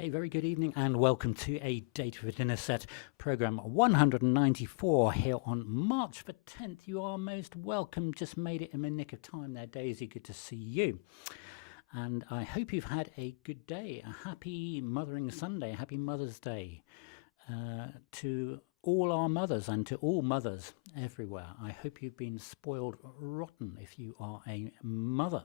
A very good evening and welcome to a Date for Dinner Set program 194 here on March the 10th. You are most welcome. Just made it in the nick of time there, Daisy. Good to see you. And I hope you've had a good day, a happy Mothering Sunday, happy Mother's Day to all our mothers and to all mothers everywhere. I hope you've been spoiled rotten if you are a mother.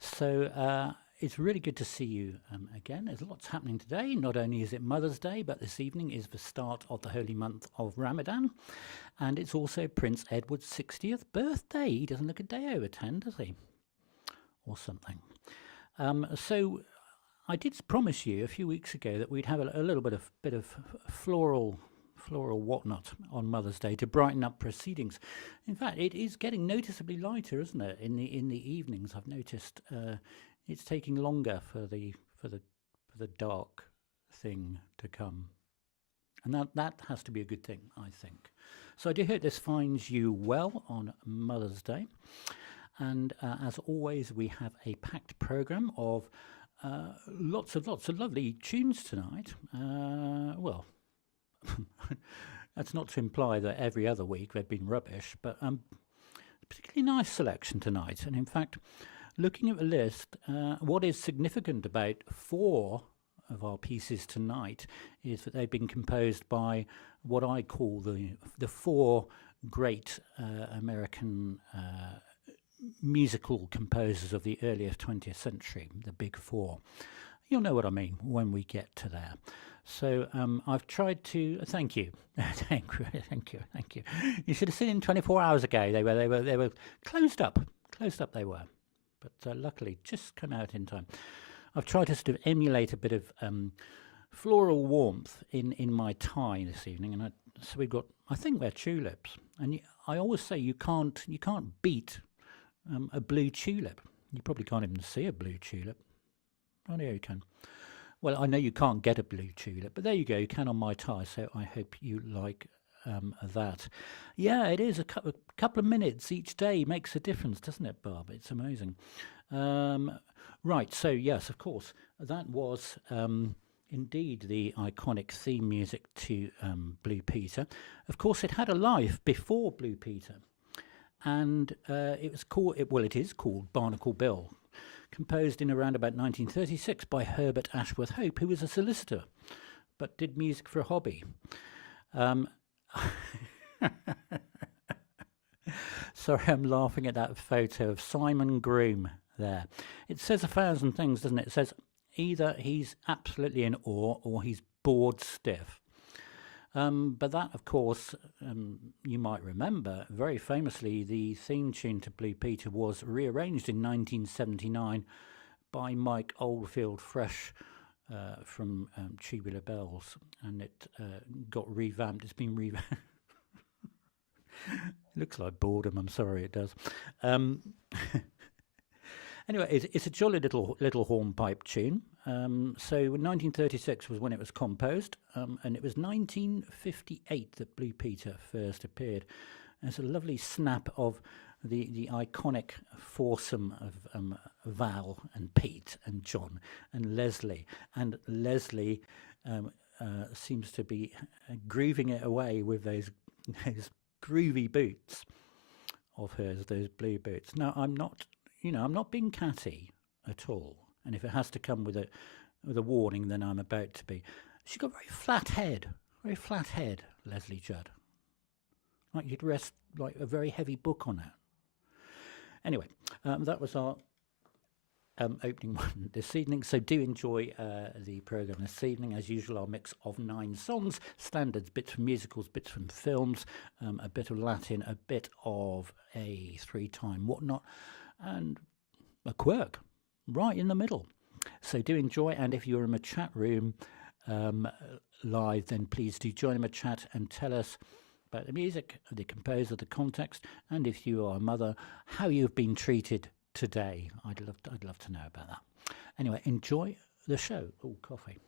So it's really good to see you again. There's lots happening today. Not only is it Mother's Day, but this evening is the start of the holy month of Ramadan. And it's also Prince Edward's 60th birthday. He doesn't look a day over 10, does he? Or something. So I did promise you a few weeks ago that we'd have a little bit of floral whatnot on Mother's Day to brighten up proceedings. In fact, it is getting noticeably lighter, isn't it? In the evenings, I've noticed it's taking longer for the dark thing to come, and that has to be a good thing, I think. So I do hope this finds you well on Mother's Day. And as always, we have a packed programme of lots of lovely tunes tonight. Well, that's not to imply that every other week they've been rubbish, but particularly nice selection tonight. And in fact, looking at the list, what is significant about 4 of our pieces tonight is that they've been composed by what I call the 4 great American musical composers of the earliest 20th century, the Big 4. You'll know what I mean when we get to there. So I've tried to thank you. thank you. You should have seen them 24 hours ago. They were closed up they were, but luckily just come out in time. I've tried to sort of emulate a bit of floral warmth in my tie this evening, and so we've got, I think they're tulips, and I always say you can't beat a blue tulip. You probably can't even see a blue tulip. Oh, yeah, you can. Well, I know you can't get a blue tulip, but there you go. You can on my tie, so I hope you like that. Yeah, it is. A couple of minutes each day makes a difference, doesn't it, Barb? It's amazing. Right, so yes, of course, that was indeed the iconic theme music to Blue Peter. Of course, it had a life before Blue Peter. And it is called Barnacle Bill, composed in around about 1936 by Herbert ASHWORTH-HOPE, who was a solicitor, but did music for a hobby. Sorry, I'm laughing at that photo of Simon Groom there. It says 1,000 things, doesn't it? It says either he's absolutely in awe or he's bored stiff. But that, of course, you might remember, very famously, the theme tune to Blue Peter was rearranged in 1979 by Mike Oldfield Fresh from Tubular Bells, and it got revamped. It's been revamped. Looks like boredom, I'm sorry, it does. Anyway, it's a jolly little hornpipe tune. So 1936 was when it was composed, and it was 1958 that Blue Peter first appeared. There's a lovely snap of the iconic foursome of Val and Pete and John and Leslie. And Leslie seems to be grooving it away with those groovy boots of hers, those blue boots. Now, I'm not being catty at all. And if it has to come with a warning, then I'm about to be. She's got a very flat head, Leslie Judd. Like you'd rest like a very heavy book on it. Anyway, that was our opening one this evening. So do enjoy the programme this evening. As usual, our mix of 9 songs, standards, bits from musicals, bits from films, a bit of Latin, a bit of a 3-time whatnot, and a quirk right in the middle. So do enjoy, and if you're in a chat room live, then please do join in the chat and tell us about the music, the composer, the context, and if you are a mother, how you've been treated today. I'd love to know about that. Anyway, enjoy the show. Oh, coffee.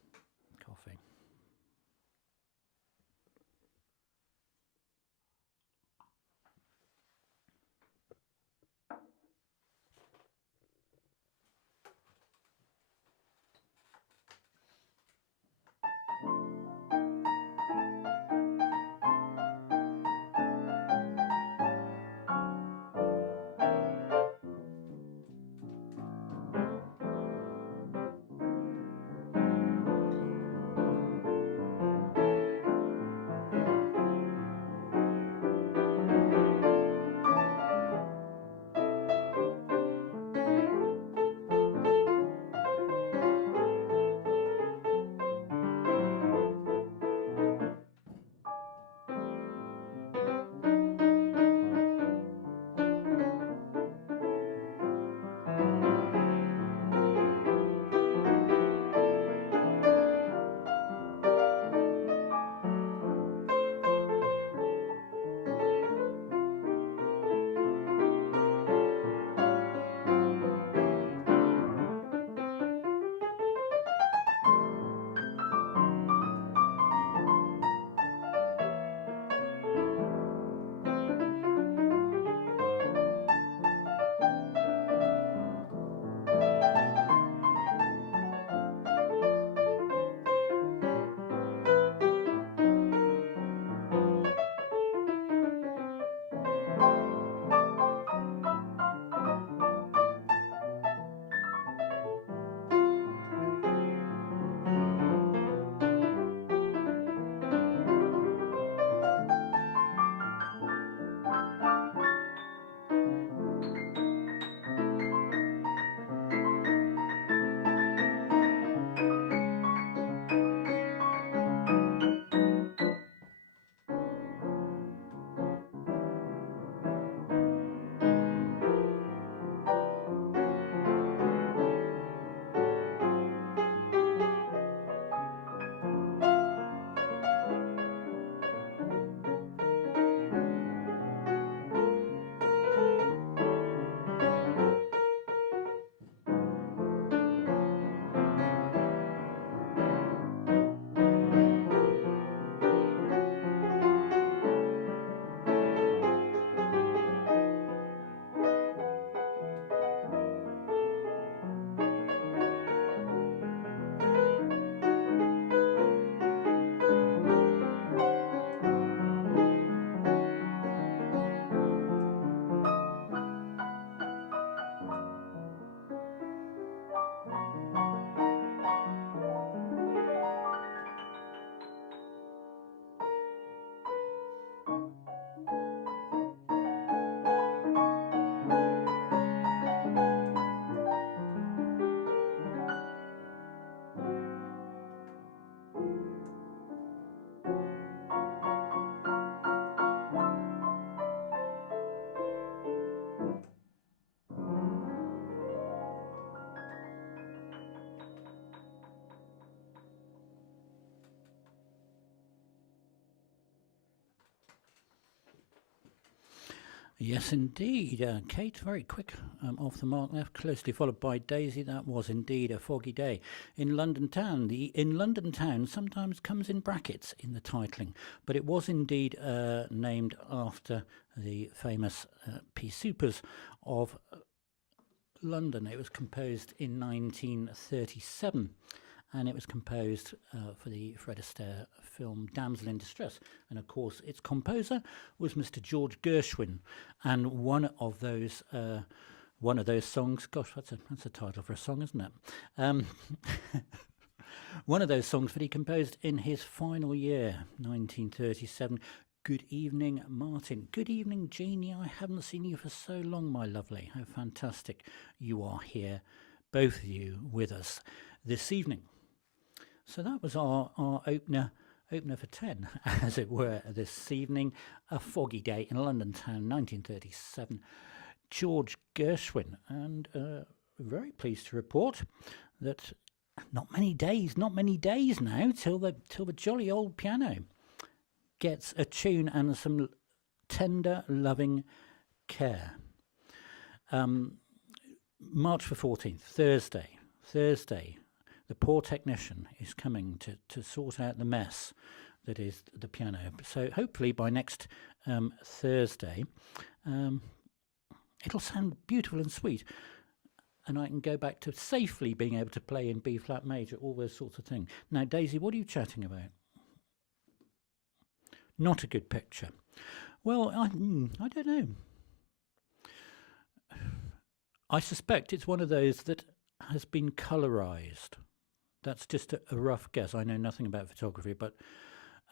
Yes, indeed. Kate, very quick off the mark there, closely followed by Daisy. That was indeed a foggy day in London town. The in London town sometimes comes in brackets in the titling, but it was indeed named after the famous pea supers of London. It was composed in 1937. And it was composed for the Fred Astaire film Damsel in Distress. And of course, its composer was Mr. George Gershwin. And one of those songs, gosh, that's a title for a song, isn't it? One of those songs that he composed in his final year, 1937. Good evening, Martin. Good evening, Jeannie. I haven't seen you for so long, my lovely. How fantastic you are here, both of you, with us this evening. So that was our opener for 10, as it were, this evening. A foggy day in London town, 1937. George Gershwin. And very pleased to report that not many days now till the jolly old piano gets a tune and some tender, loving care. March the 14th, Thursday. The poor technician is coming to sort out the mess that is the piano. So hopefully by next Thursday, it'll sound beautiful and sweet. And I can go back to safely being able to play in B flat major, all those sorts of things. Now, Daisy, what are you chatting about? Not a good picture. Well, I don't know. I suspect it's one of those that has been colorized. That's just a rough guess. I know nothing about photography, but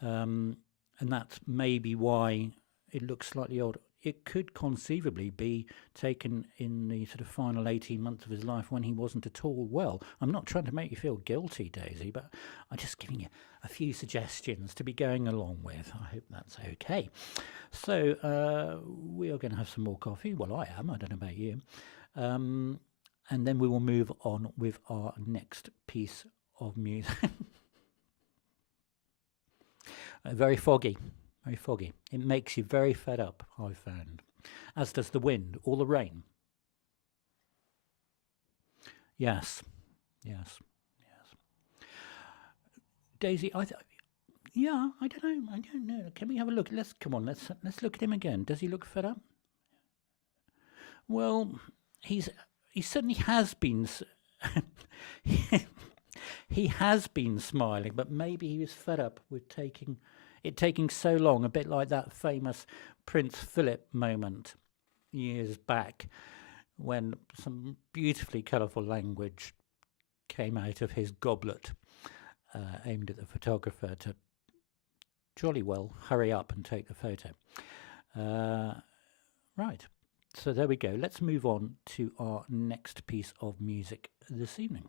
and that's maybe why it looks slightly odd. It could conceivably be taken in the sort of final 18 months of his life when he wasn't at all well. I'm not trying to make you feel guilty, Daisy, but I'm just giving you a few suggestions to be going along with. I hope that's okay. So we are going to have some more coffee. Well, I am. I don't know about you. And then we will move on with our next piece of music. Very foggy. It makes you very fed up, I've found. As does the wind or the rain. Yes. Daisy, I don't know. Can we have a look? Let's look at him again. Does he look fed up? Well, he certainly has been. He has been smiling, but maybe he was fed up with taking so long, a bit like that famous Prince Philip moment years back when some beautifully colourful language came out of his goblet aimed at the photographer to jolly well hurry up and take the photo. Right, so there we go. Let's move on to our next piece of music this evening.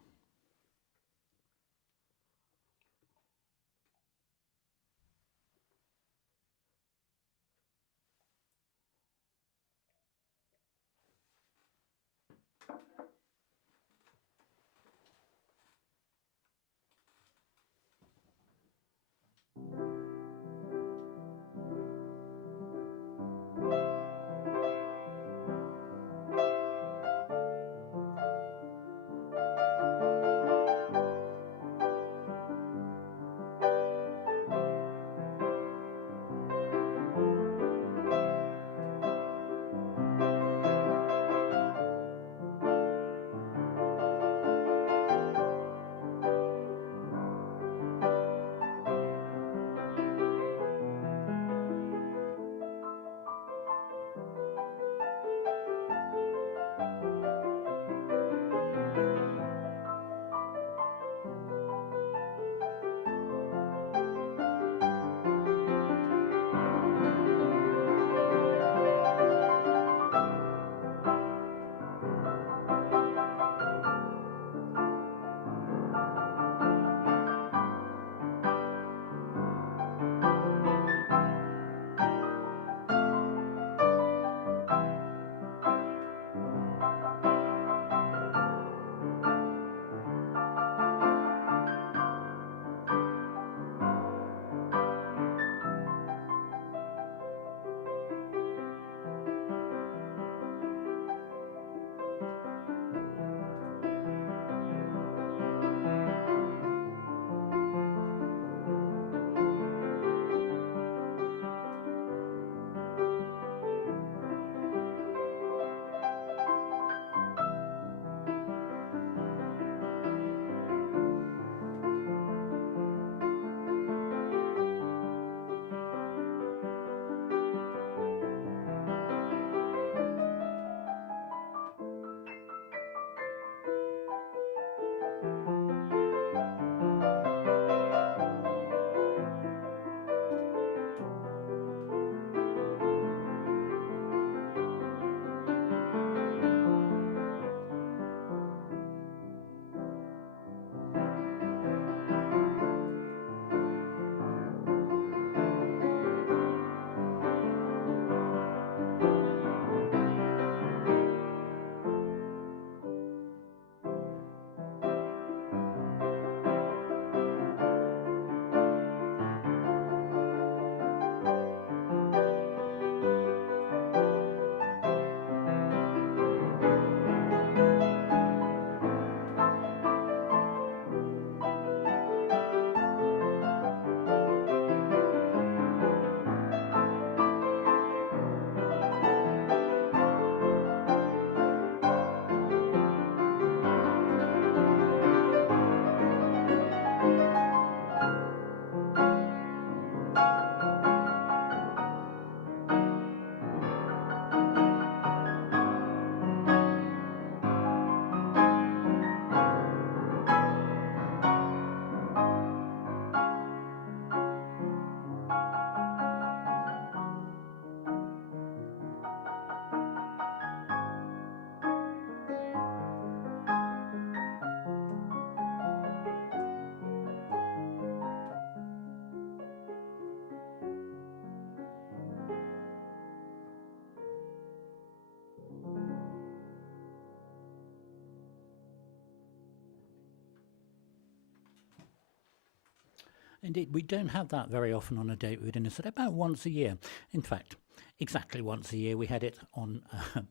Indeed, we don't have that very often on A Date with Innocent, about once a year. In fact, exactly once a year. We had it on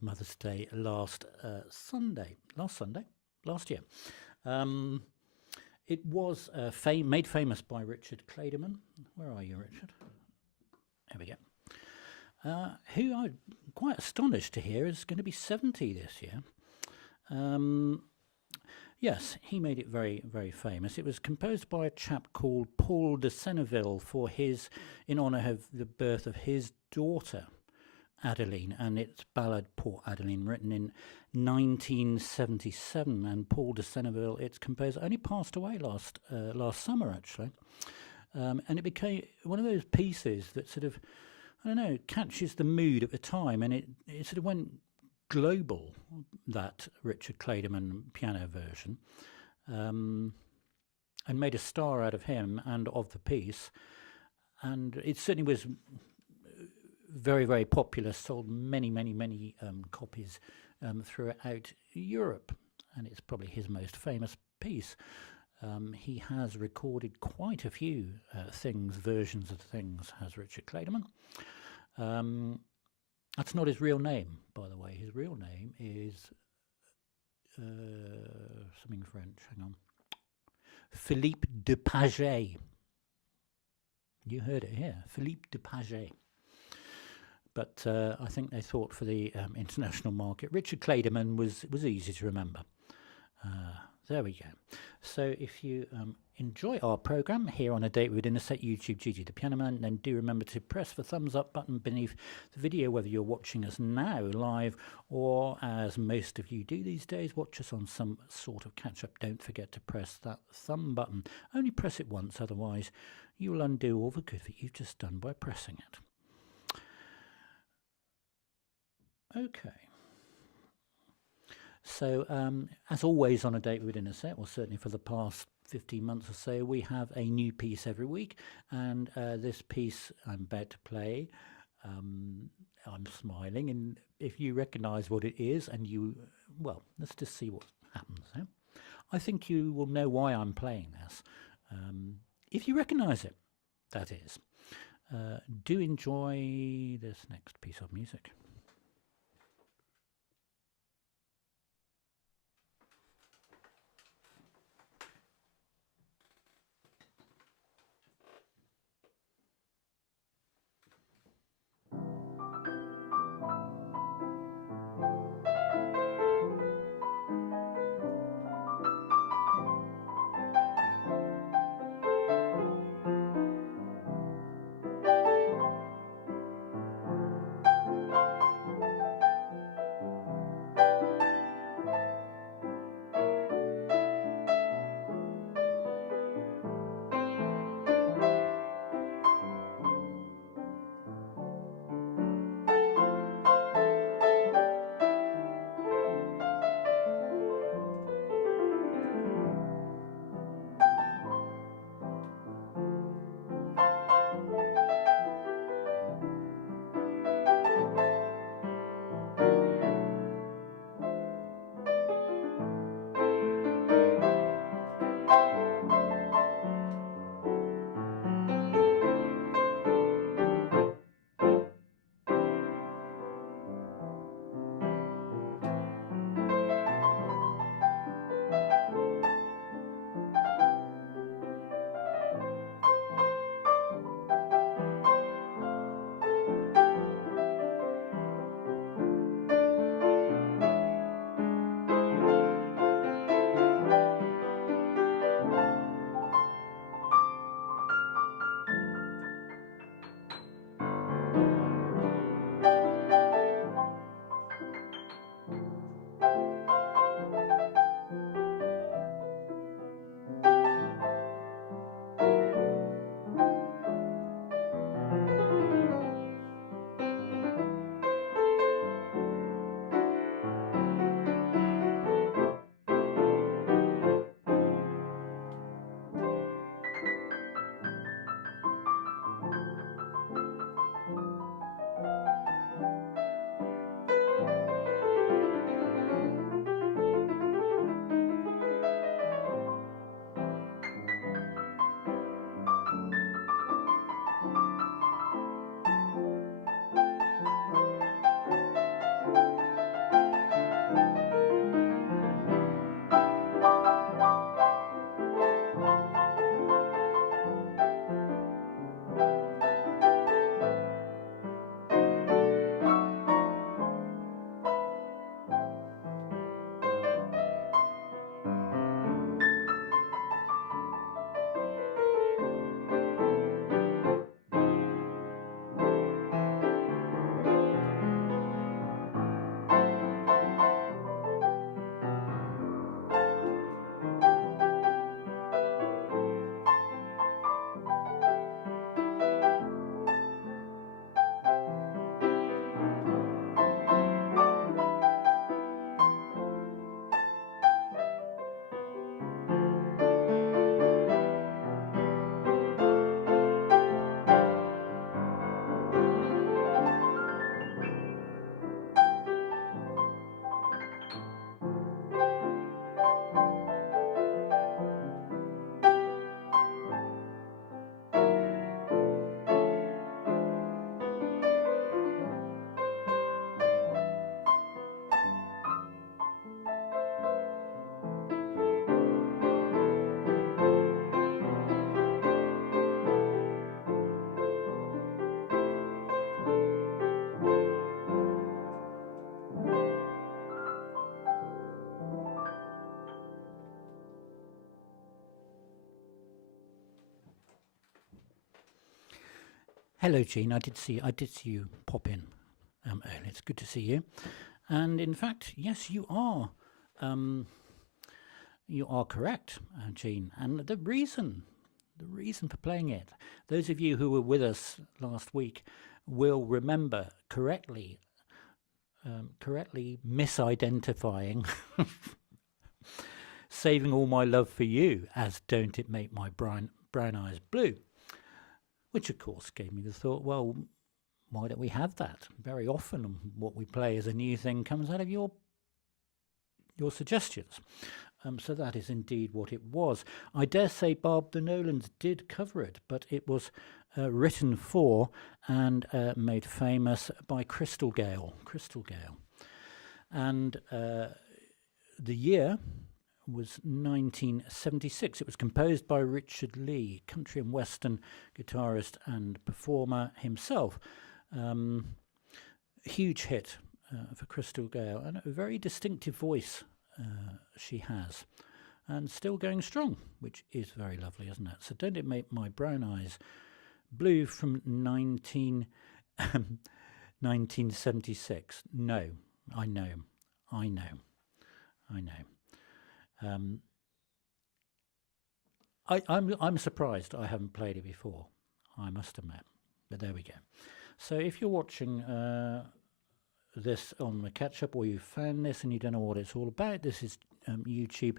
Mother's Day last year. It was made famous by Richard Clayderman. Where are you, Richard? There we go. Who I'm quite astonished to hear is going to be 70 this year. Yes, he made it very, very famous. It was composed by a chap called Paul de Senneville in honour of the birth of his daughter, Adeline, and it's Ballade pour Adeline, written in 1977. And Paul de Senneville, its composer, only passed away last summer, actually. And it became one of those pieces that sort of, I don't know, catches the mood at the time, and it sort of went global, that Richard Clayderman piano version, and made a star out of him and of the piece. And it certainly was very, very popular, sold many, many, many copies throughout Europe, and it's probably his most famous piece. He has recorded quite a few versions of things, has Richard Clayderman. That's not his real name, by the way. His real name is something French. Hang on. Philippe de Paget. You heard it here, Philippe de Paget. But I think they thought for the international market, Richard Clayderman was easy to remember. There we go. So if you enjoy our programme here on A Date with Innocent, YouTube Gigi the Piano Man, then do remember to press the thumbs up button beneath the video, whether you're watching us now live or, as most of you do these days, watch us on some sort of catch-up. Don't forget to press that thumb button. Only press it once, otherwise you will undo all the good that you've just done by pressing it. Okay. So, as always on A Date with Innocent, or certainly for the past 15 months or so, we have a new piece every week, and this piece I'm about to play, I'm smiling, and if you recognise what it is, and well, let's just see what happens. I think you will know why I'm playing this, if you recognise it, that is. Do enjoy this next piece of music. Hello, Jean. I did see you pop in earlier. It's good to see you. And in fact, yes, you are. You are correct, Jean. And the reason for playing it, those of you who were with us last week will remember correctly misidentifying Saving All My Love for You as Don't It Make My Brown Eyes Blue, which of course gave me the thought, well, why don't we have that? Very often what we play as a new thing comes out of your suggestions. So that is indeed what it was. I dare say Barb the Nolans did cover it, but it was written for and made famous by Crystal Gale. And the year was 1976. It was composed by Richard Leigh, country and western guitarist and performer himself. Huge hit for Crystal Gale, and a very distinctive voice she has, and still going strong, which is very lovely, isn't it? So Don't It Make My Brown Eyes Blue from 1976. No, I know. I'm surprised I haven't played it before, I must admit, but there we go. So if you're watching this on the catch-up, or you found this and you don't know what it's all about, this is YouTube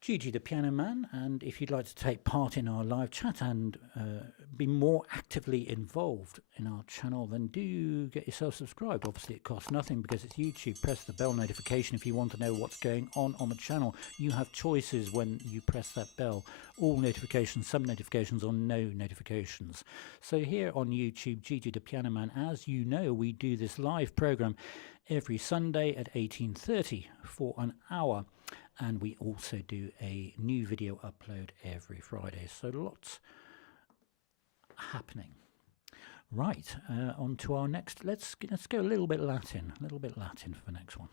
Gigi the Piano Man, and if you'd like to take part in our live chat and be more actively involved in our channel, then do get yourself subscribed. Obviously it costs nothing because it's YouTube. Press the bell notification if you want to know what's going on the channel. You have choices when you press that bell: all notifications, some notifications, or no notifications. So here on YouTube, Gigi the Piano Man, as you know, we do this live program every Sunday at 18:30 for an hour. And we also do a new video upload every Friday. So lots happening. Right, on to our next. Let's go a little bit Latin for the next one.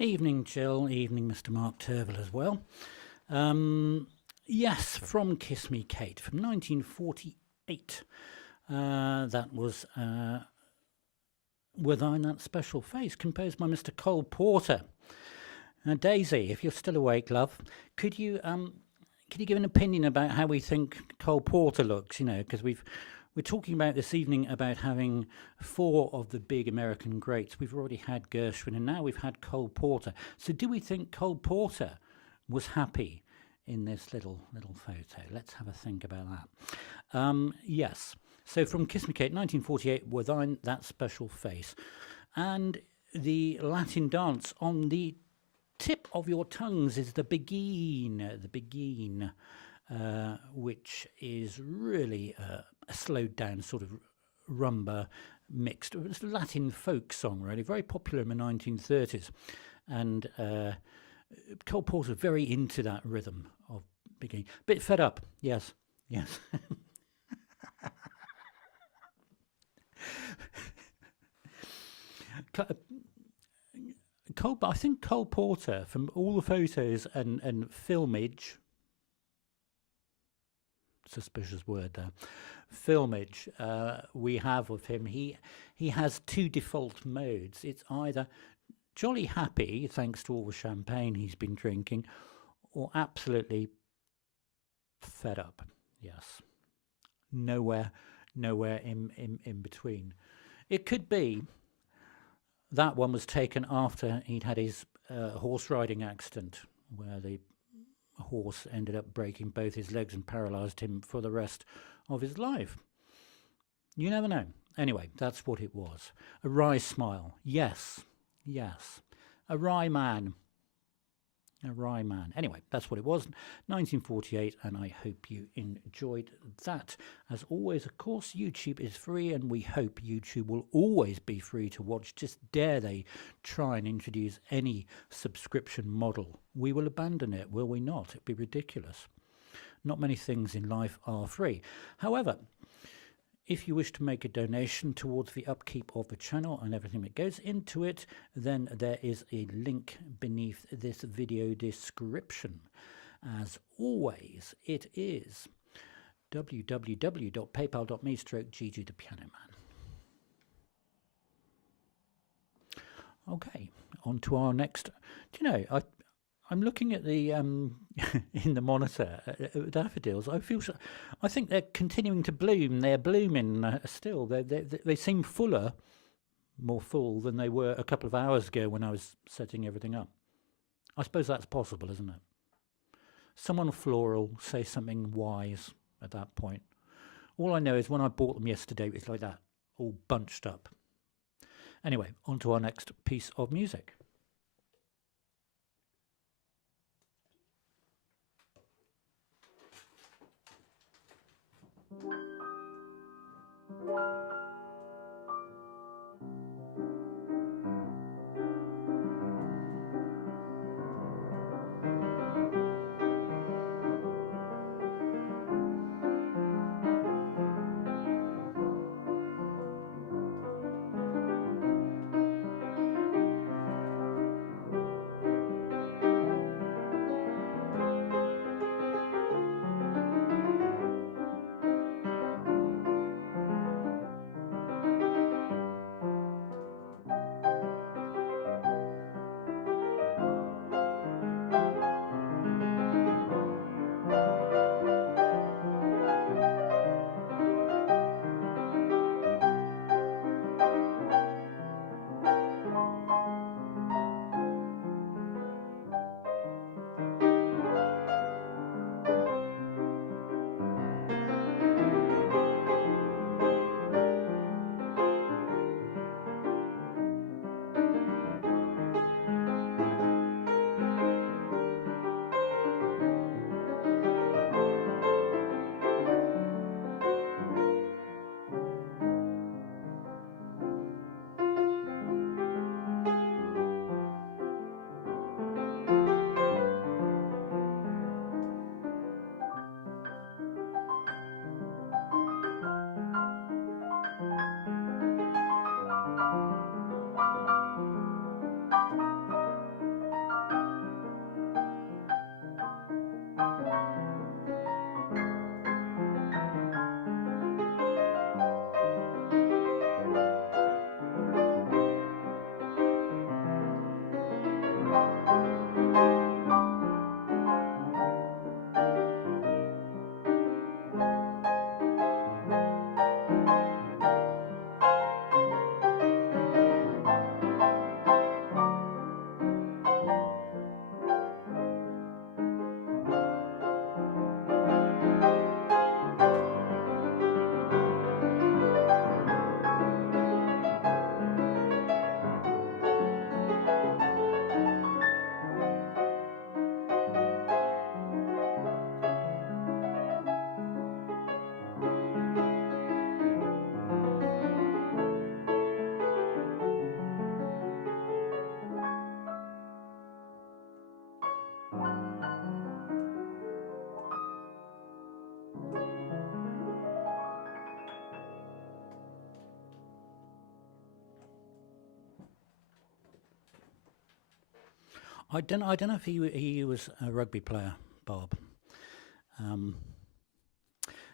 Evening, Jill. Evening, Mr. Mark Turville as well. Yes, from Kiss Me Kate from 1948. That was With I That Special Face, composed by Mr. Cole Porter. Daisy, if you're still awake, love, could you give an opinion about how we think Cole Porter looks? You know, because we're talking about this evening about having 4 of the big American greats. We've already had Gershwin, and now we've had Cole Porter. So, do we think Cole Porter was happy in this little photo? Let's have a think about that. Yes. So, from Kiss Me Kate, 1948, With I That Special Face, and the Latin dance on the tip of your tongues is the begin, which is really a slowed down sort of rumba mixed. It's a Latin folk song, really, very popular in the 1930s. And Cole Porter very into that rhythm of begin. Bit fed up, yes. I think Cole Porter, from all the photos and filmage, suspicious word there, filmage we have of him, he has 2 default modes. It's either jolly happy, thanks to all the champagne he's been drinking, or absolutely fed up. Yes. Nowhere in between. It could be that one was taken after he'd had his horse riding accident, where the horse ended up breaking both his legs and paralysed him for the rest of his life. You never know. Anyway, that's what it was. A wry smile. Yes. A wry man. Anyway, that's what it was, 1948, and I hope you enjoyed that. As always, of course, YouTube is free, and we hope YouTube will always be free to watch. Just dare they try and introduce any subscription model. We will abandon it, will we not? It'd be ridiculous. Not many things in life are free. However, if you wish to make a donation towards the upkeep of the channel and everything that goes into it, then there is a link beneath this video description. As always, it is www.paypal.me/GGThePianoMan. Okay, on to our next. Do you know, I'm looking at the in the monitor daffodils. I think they're continuing to bloom. They're blooming still. They seem more full than they were a couple of hours ago when I was setting everything up. I suppose that's possible, isn't it? Someone floral, say something wise at that point. All I know is when I bought them yesterday, it was like that, all bunched up. Anyway, on to our next piece of music. I don't know if he was a rugby player, Bob.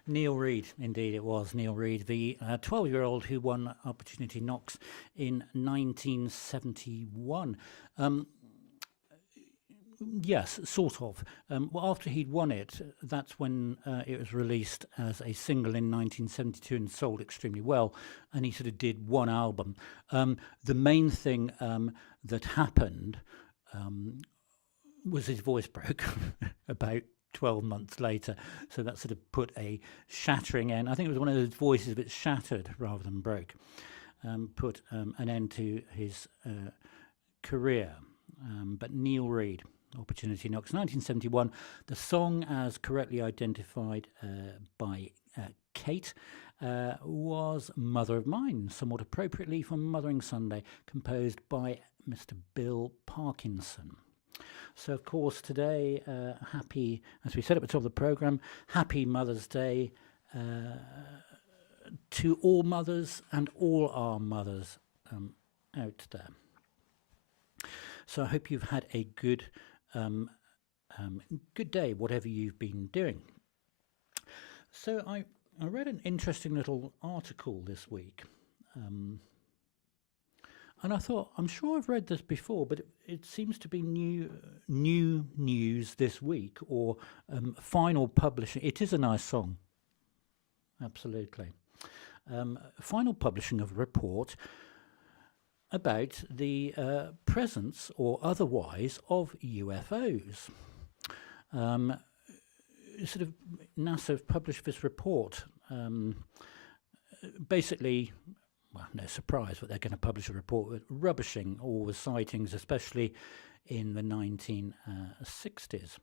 Neil Reid, indeed it was Neil Reid, the 12-year-old who won Opportunity Knocks in 1971. Yes, sort of. Well, after he'd won it, that's when it was released as a single in 1972 and sold extremely well. And he sort of did one album. The main thing that happened was his voice broke about 12 months later. So that sort of put a shattering end. I think it was one of those voices that shattered rather than broke. Put an end to his career. But Neil Reid, Opportunity Knocks, 1971. The song, as correctly identified by Kate, was Mother of Mine, somewhat appropriately for Mothering Sunday, composed by Mr. Bill Parkinson. So, of course, today, happy, as we said at the top of the programme, happy Mother's Day to all mothers and all our mothers out there. So I hope you've had a good good day, whatever you've been doing. So I read an interesting little article this week. And I thought, I'm sure I've read this before, but it seems to be new news this week, or final publishing. It is a nice song, absolutely. Final publishing of a report about the presence or otherwise of UFOs. Sort of NASA have published this report. Basically, well, no surprise, but they're going to publish a report with rubbishing all the sightings, especially in the 1960s.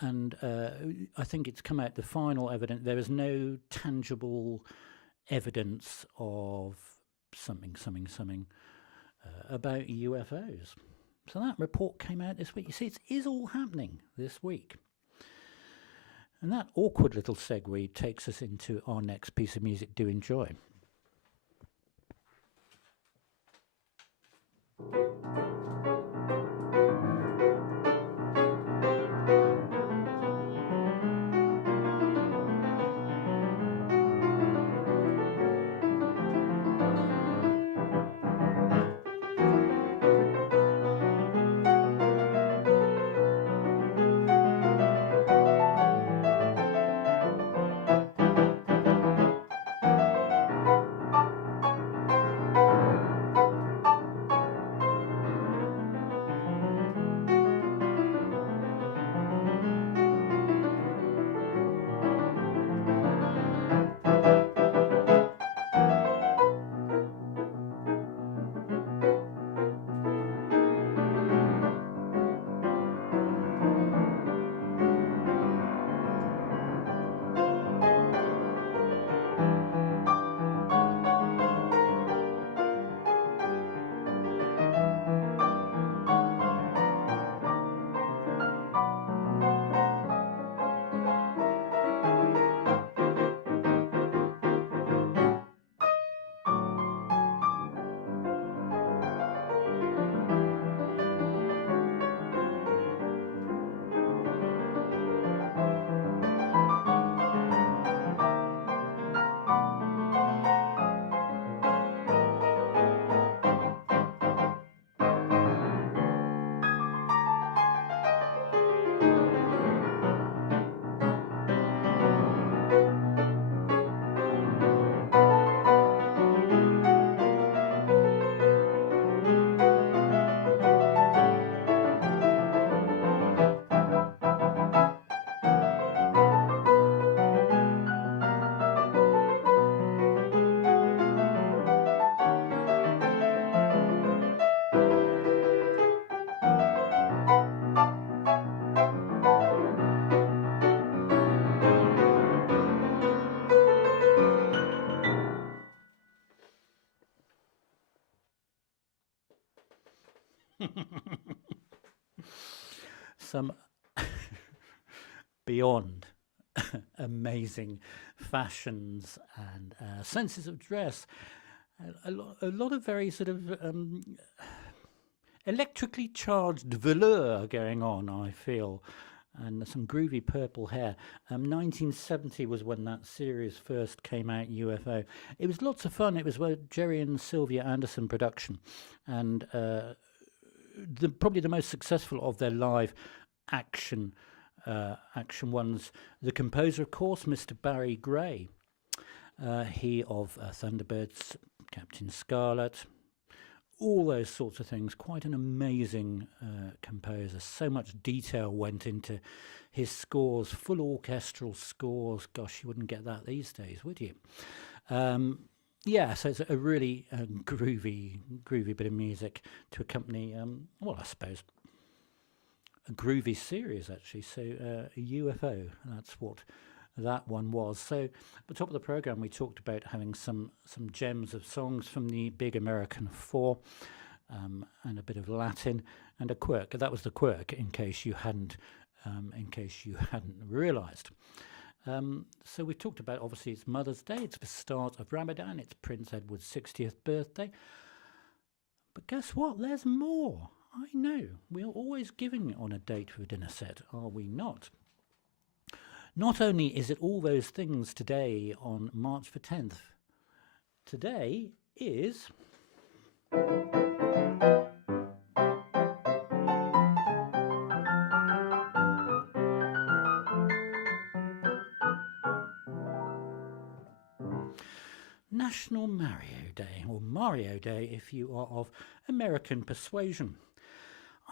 And I think it's come out, the final evidence, there is no tangible evidence of something about UFOs. So that report came out this week. You see, it is all happening this week. And that awkward little segue takes us into our next piece of music. Do enjoy. Some beyond amazing fashions and senses of dress. A lot of very sort of electrically charged velour going on, I feel, and some groovy purple hair. 1970 was when that series first came out, UFO. It was lots of fun. It was a Jerry and Sylvia Anderson production, and probably the most successful of their live action ones. The composer, of course, Mr. Barry Gray. He of Thunderbirds, Captain Scarlet, all those sorts of things. Quite an amazing composer. So much detail went into his scores, full orchestral scores. Gosh, you wouldn't get that these days, would you? Yeah, so it's a really groovy bit of music to accompany, well, I suppose, a groovy series, actually. So a UFO, that's what that one was. So at the top of the program, we talked about having some gems of songs from the big American four, and a bit of Latin and a quirk. That was the quirk, in case you hadn't realised. So we talked about, obviously, it's Mother's Day. It's the start of Ramadan. It's Prince Edward's 60th birthday. But guess what? There's more. I know. We're always giving on a date for a dinner set, are we not? Not only is it all those things today on March the 10th, today is National Mario Day, or Mario Day if you are of American persuasion.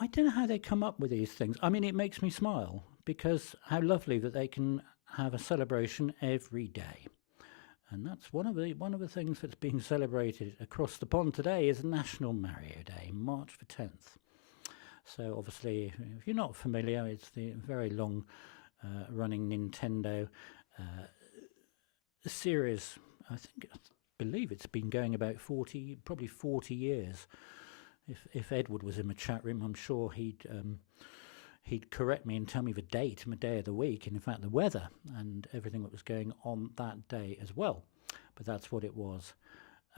I don't know how they come up with these things. I mean, it makes me smile, because how lovely that they can have a celebration every day. And that's one of the things that's being celebrated across the pond today is National Mario Day, March the 10th. So obviously, if you're not familiar, it's the very long running Nintendo series. I believe it's been going about 40 years. If Edward was in the chat room, I'm sure he'd correct me and tell me the date and the day of the week, and in fact the weather and everything that was going on that day as well. But that's what it was.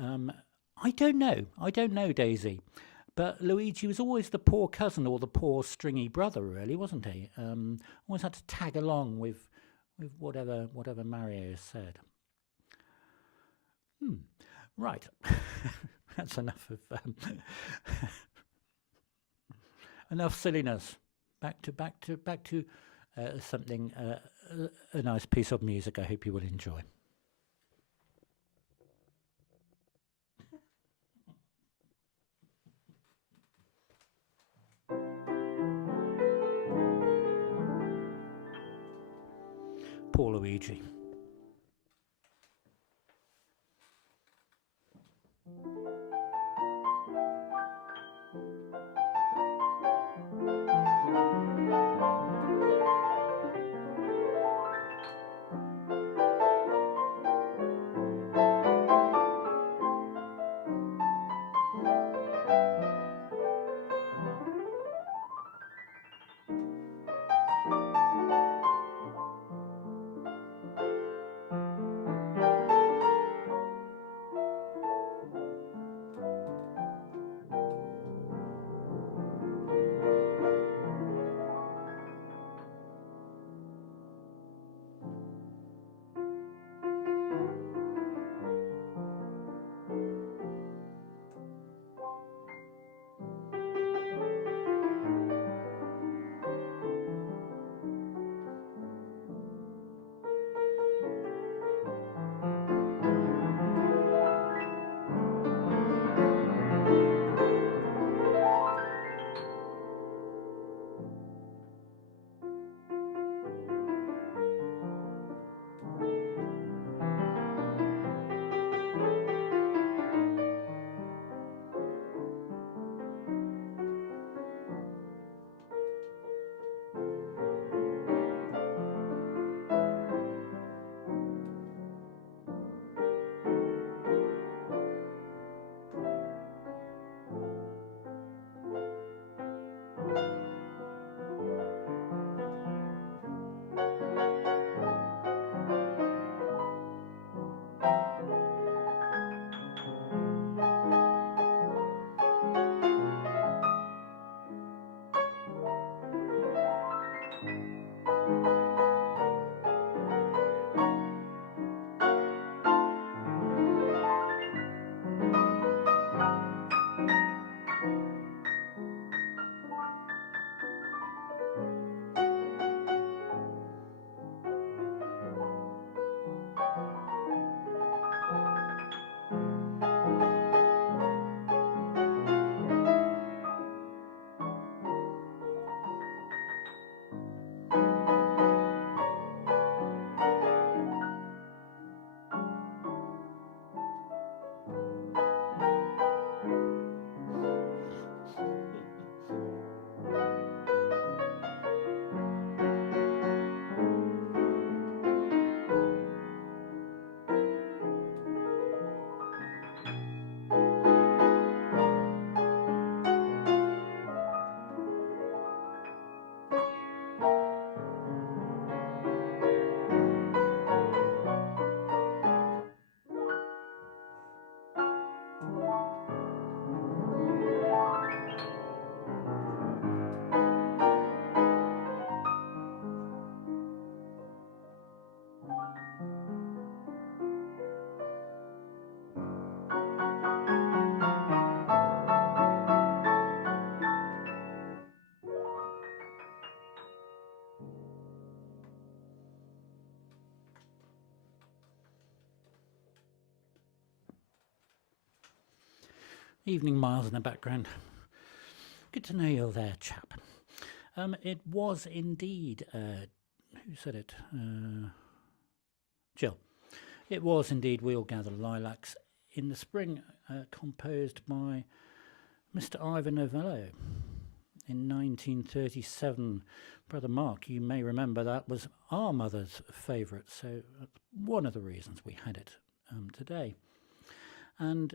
I don't know, Daisy. But Luigi was always the poor cousin or the poor stringy brother, really, wasn't he? Always had to tag along with whatever Mario said. Right. That's enough of enough silliness. Back to something, a nice piece of music I hope you will enjoy. Poor Luigi. Evening miles in the background. Good to know you're there, chap. It was indeed, who said it? Jill. It was indeed We'll Gather Lilacs in the Spring, composed by Mr. Ivor Novello in 1937. Brother Mark, you may remember that was our mother's favourite, so that's one of the reasons we had it today. And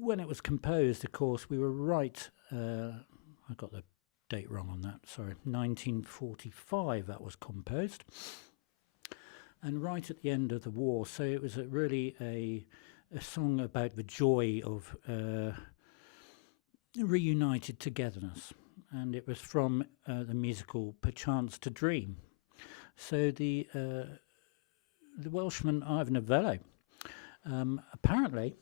when it was composed, of course, we were right, I got the date wrong on that, sorry, 1945 that was composed, and right at the end of the war, so it was really a song about the joy of reunited togetherness, and it was from the musical Perchance to Dream. So the Welshman Ivor Novello, apparently,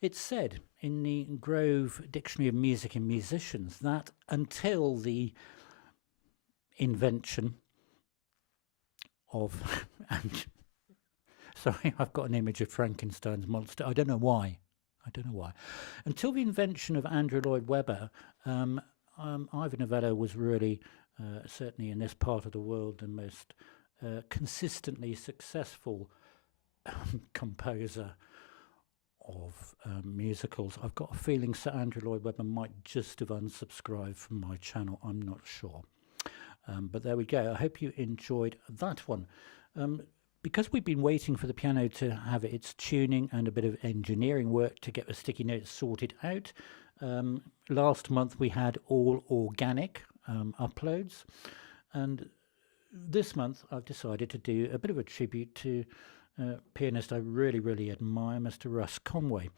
it's said in the Grove Dictionary of Music and Musicians that until the invention of, and sorry, I've got an image of Frankenstein's monster. I don't know why. Until the invention of Andrew Lloyd Webber, Ivor Novello was really, certainly in this part of the world, the most consistently successful composer of musicals. I've got a feeling Sir Andrew Lloyd Webber might just have unsubscribed from my channel. I'm not sure. But there we go. I hope you enjoyed that one. Because we've been waiting for the piano to have its tuning and a bit of engineering work to get the sticky notes sorted out, last month we had all organic uploads, and this month I've decided to do a bit of a tribute to pianist I really admire, Mr. RUSS CONWAY.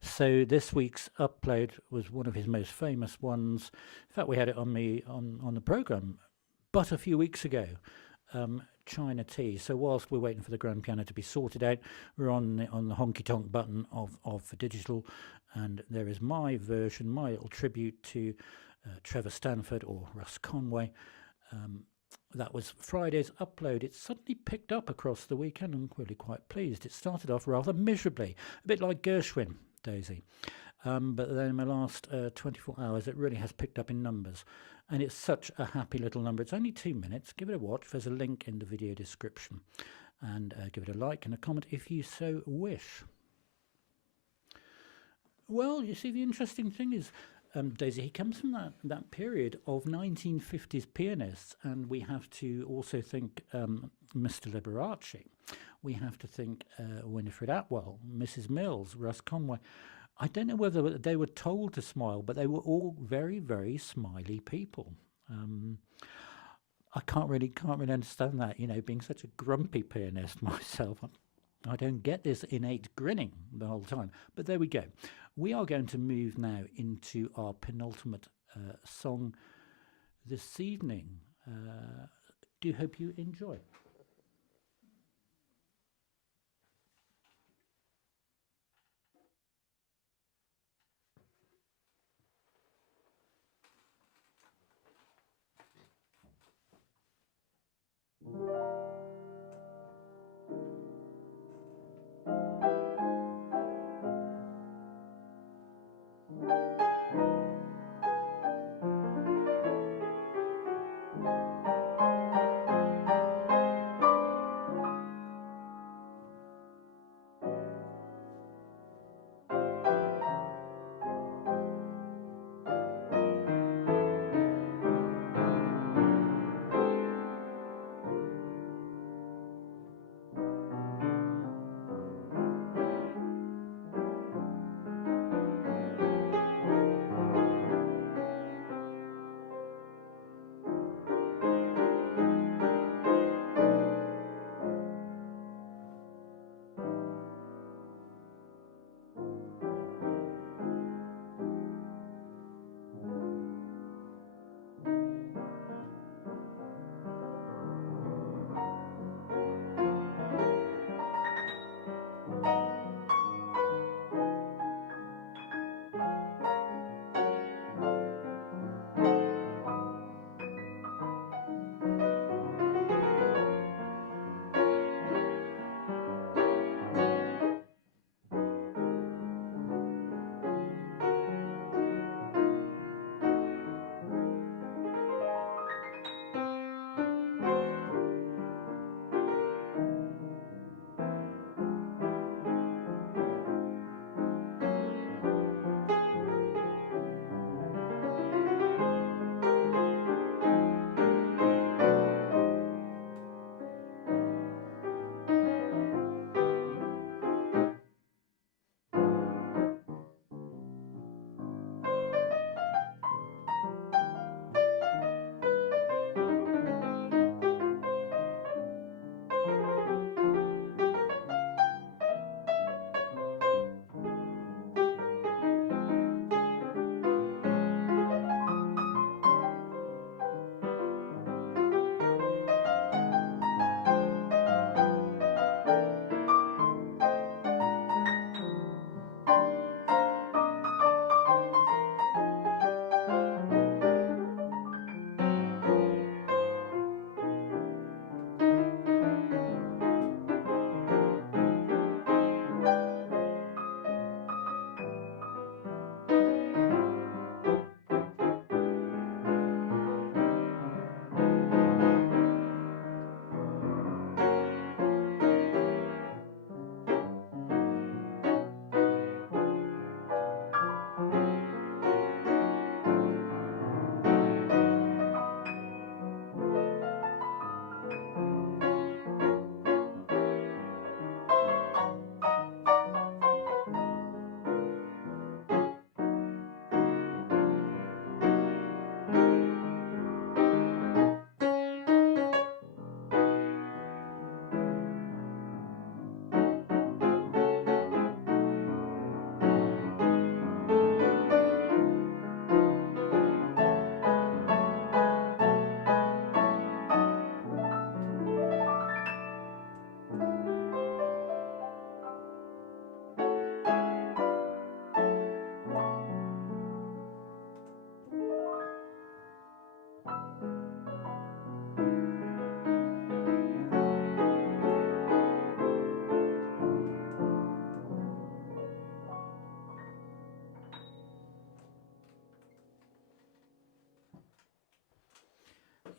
So this week's upload was one of his most famous ones. In fact, we had it on the programme but a few weeks ago, China Tea. So whilst we're waiting for the grand piano to be sorted out, we're on the honky tonk button of the digital, and there is my version, my little tribute to Trevor Stanford or RUSS CONWAY. That was Friday's upload. It suddenly picked up across the weekend. I'm really quite pleased. It started off rather miserably, a bit like Gershwin, Daisy. But then in the last 24 hours, it really has picked up in numbers. And it's such a happy little number. It's only 2 minutes. Give it a watch. There's a link in the video description. And give it a like and a comment if you so wish. Well, you see, the interesting thing is, Daisy, he comes from that period of 1950s pianists, and we have to also think Mr. Liberace. We have to think Winifred Atwell, Mrs. Mills, RUSS CONWAY. I don't know whether they were told to smile, but they were all very smiley people. I can't really understand that, you know, being such a grumpy pianist myself. I don't get this innate grinning the whole time. But there we go. We are going to move now into our penultimate song this evening. Do hope you enjoy.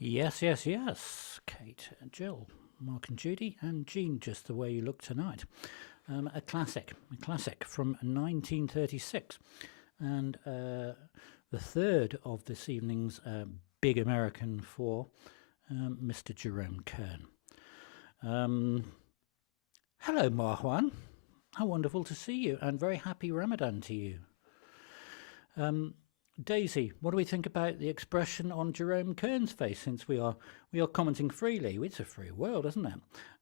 Yes, yes, yes. Kate, Jill, Mark and Judy, and Jean, Just the Way You Look Tonight. A classic from 1936. And the third of this evening's big American for Mr. Jerome Kern. Hello, Marwan. How wonderful to see you, and very happy Ramadan to you. Daisy, what do we think about the expression on Jerome Kern's face? Since we are commenting freely, it's a free world, isn't it?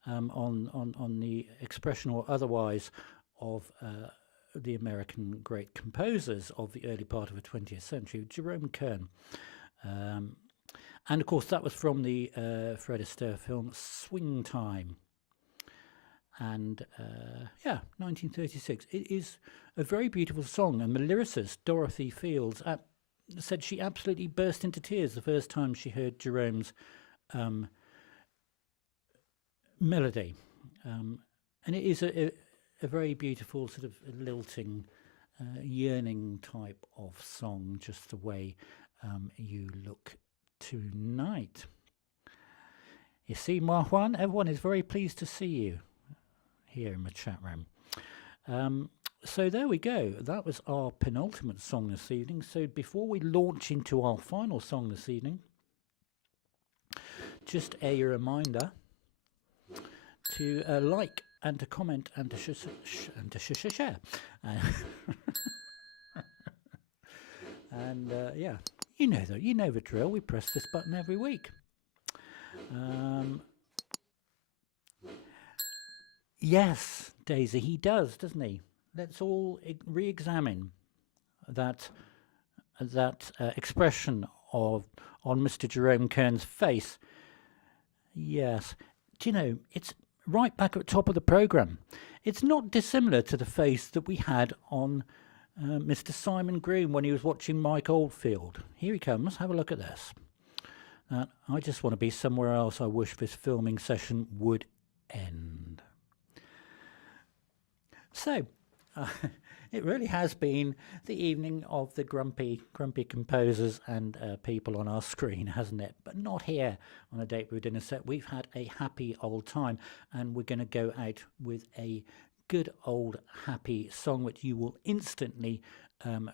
On the expression or otherwise of the American great composers of the early part of the 20th century, Jerome Kern. And of course, that was from the Fred Astaire film Swing Time. And 1936. It is a very beautiful song, and the lyricist Dorothy Fields said she absolutely burst into tears the first time she heard Jerome's melody. And it is a very beautiful sort of lilting, yearning type of song, just the way you look tonight. You see, Marwan, everyone is very pleased to see you here in the chat room. So there we go. That was our penultimate song this evening. So before we launch into our final song this evening, just a reminder to like and to comment and to share. And yeah, you know the drill. We press this button every week. Yes, Daisy, he does, doesn't he? Let's all re-examine that expression on Mr. Jerome Kern's face. Yes. Do you know, it's right back at the top of the programme. It's not dissimilar to the face that we had on Mr. Simon Green when he was watching Mike Oldfield. Here he comes. Have a look at this. I just want to be somewhere else. I wish this filming session would end. So, it really has been the evening of the grumpy composers and people on our screen, hasn't it? But not here on A Date with Dinner Set. We've had a happy old time, and we're going to go out with a good old happy song which you will instantly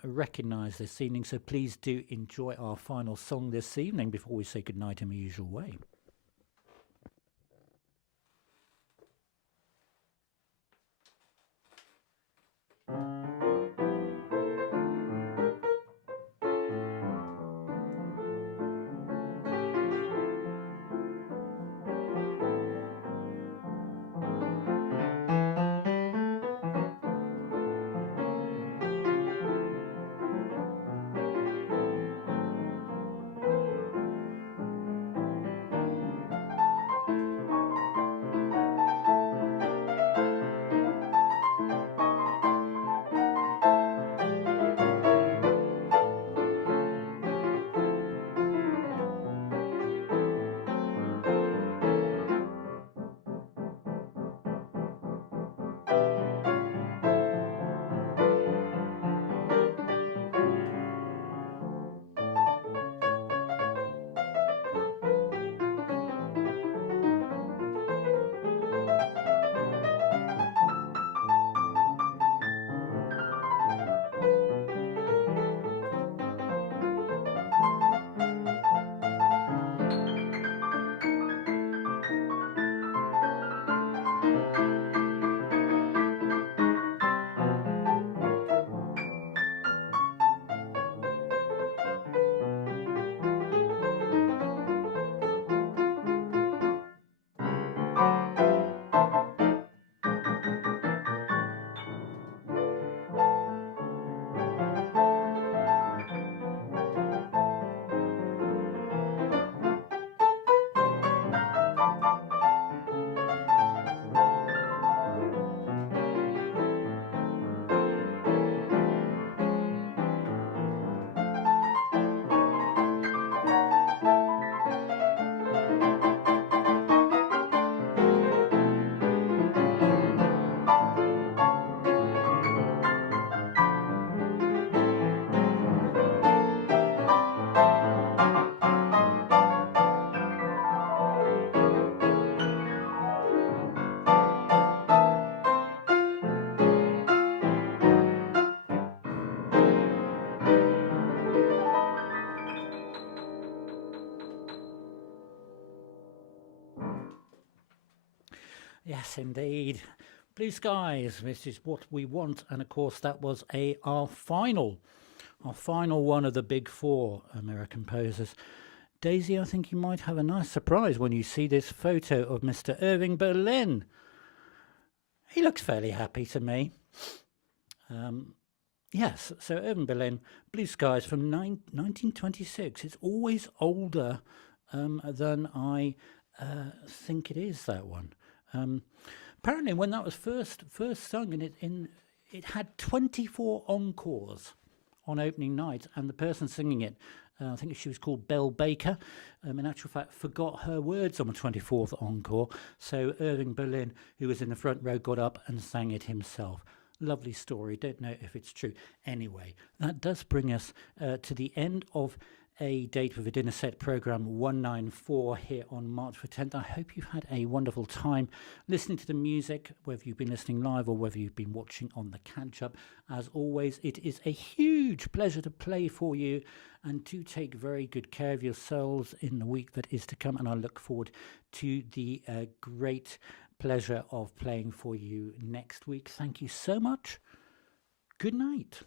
recognise this evening. So please do enjoy our final song this evening before we say goodnight in the usual way. Yes, indeed. Blue skies, this is what we want. And of course, that was our final one of the big four American composers. Daisy, I think you might have a nice surprise when you see this photo of Mr. Irving Berlin. He looks fairly happy to me. Yes, so Irving Berlin, Blue Skies from 1926. It's always older than I think it is, that one. Apparently, when that was first sung, it had 24 encores on opening night, and the person singing it, I think she was called Belle Baker, in actual fact forgot her words on the 24th encore, so Irving Berlin, who was in the front row, got up and sang it himself. Lovely story, don't know if it's true. Anyway, that does bring us to the end of a Date with a Dinner Set programme 194 here on March the 10th. I hope you've had a wonderful time listening to the music, whether you've been listening live or whether you've been watching on the catch-up. As always, it is a huge pleasure to play for you, and do take very good care of yourselves in the week that is to come, and I look forward to the great pleasure of playing for you next week. Thank you so much. Good night.